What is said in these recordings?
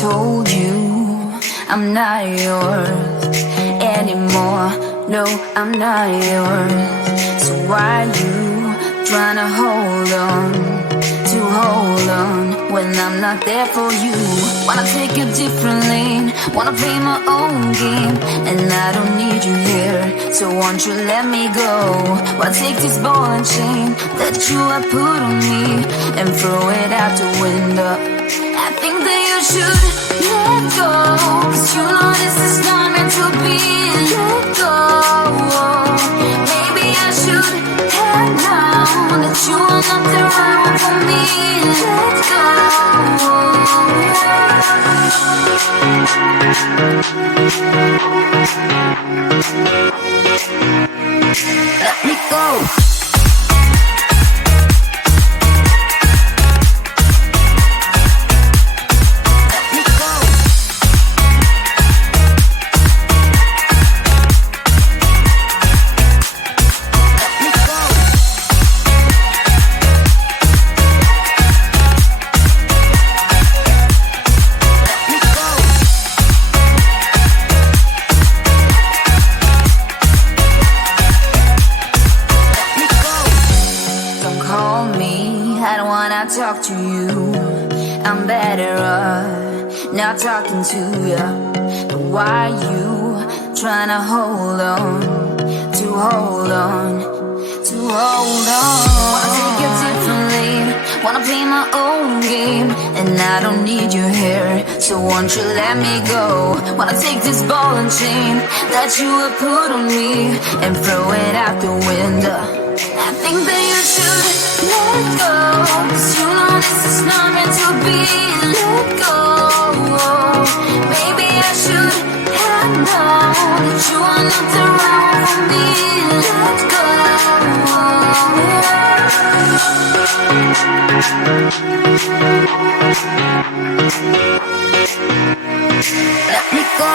told you I'm not yours anymore. No, I'm not yours. So why you trying to hold on when I'm not there for you? Wanna take a different lane, wanna play my own game, and I don't need you here, so won't you let me go? Wanna take this ball and chain that you have put on me and throw it out the window. I think that you should let go, 'cause you know this is not meant to be. Let go. Maybe I should have known that you are not the right one for me. Let go. Let me go. Talk to you, I'm better off not talking to you. But why you trying to hold on? Wanna take it differently, wanna play my own game, and I don't need you here, so won't you let me go? Wanna take this ball and chain that you have put on me and throw it out the window. I think that you should let go, 'cause you know this is not meant to be. Let go. Maybe I should have known that you are not the right one for me. Let go. Let me go.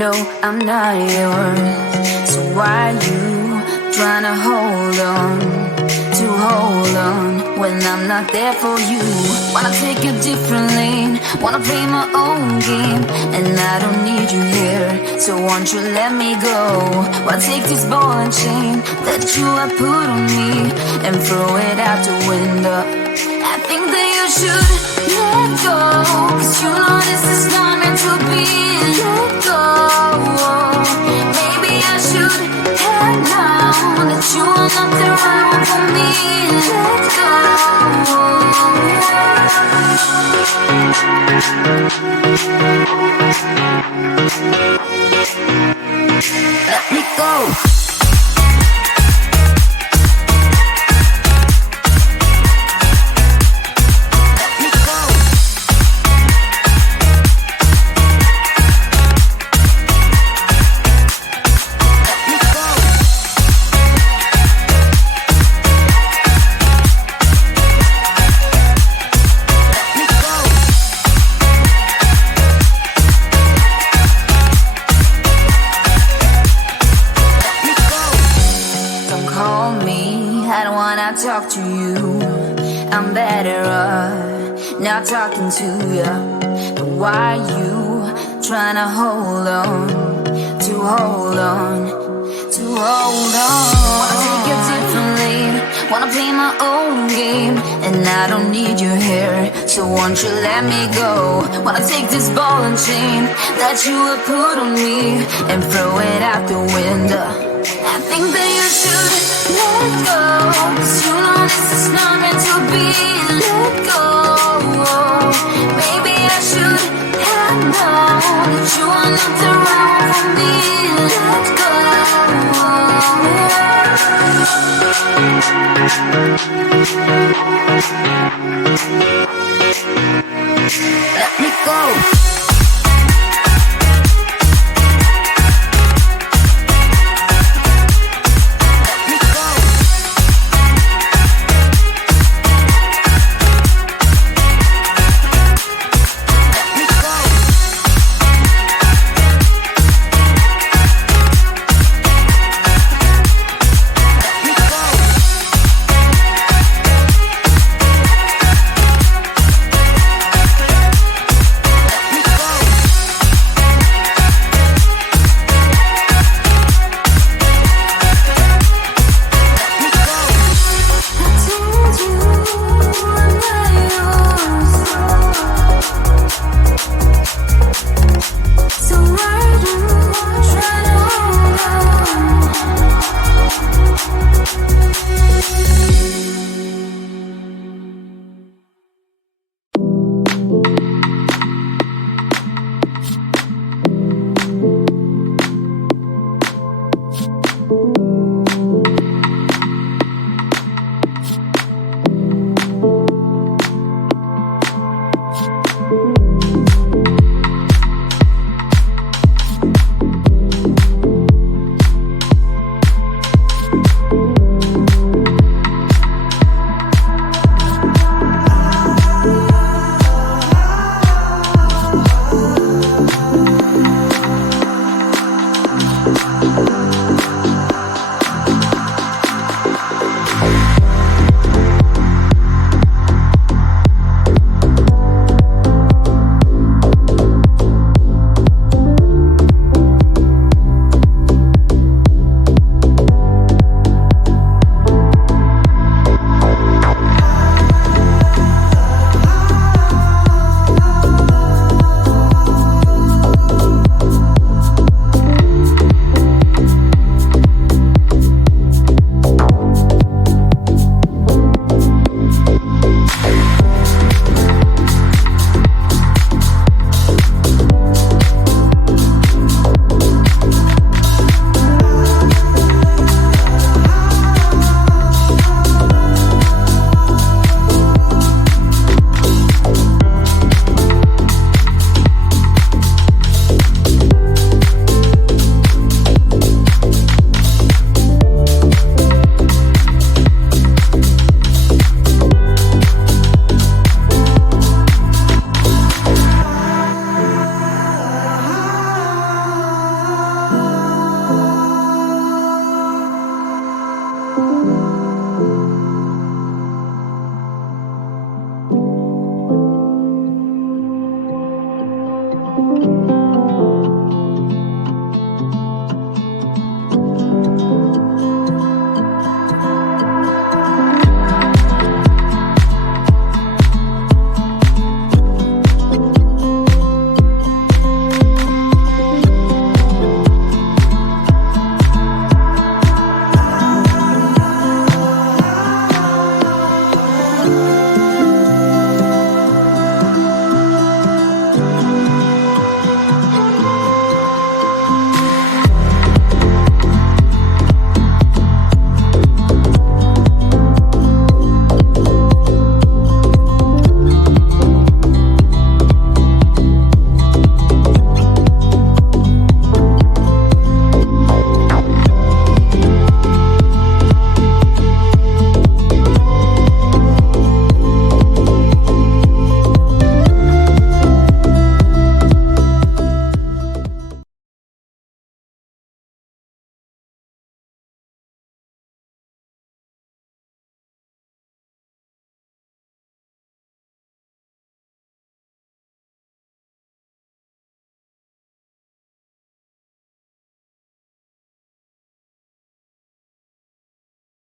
No, I'm not yours. So why you trying to hold on when I'm not there for you? Wanna take a different lane, wanna play my own game, and I don't need you here, so won't you let me go? Wanna take this ball and chain that you have put on me and throw it out the window. I think that you should let go, 'cause you know this is not meant to be. Let go. Maybe I should have known that you are not the right one for me. Let go. Let me go. Talk to you, I'm better off not talking to you. But why you trying to hold on? Wanna take a different lane, wanna play my own game, and I don't need you here, so won't you let me go? Wanna take this ball and chain that you have put on me and throw it out the window. I think that you should let go, 'cause you know this is not meant to be. Let go. Maybe I should have known that you are not the right one for me.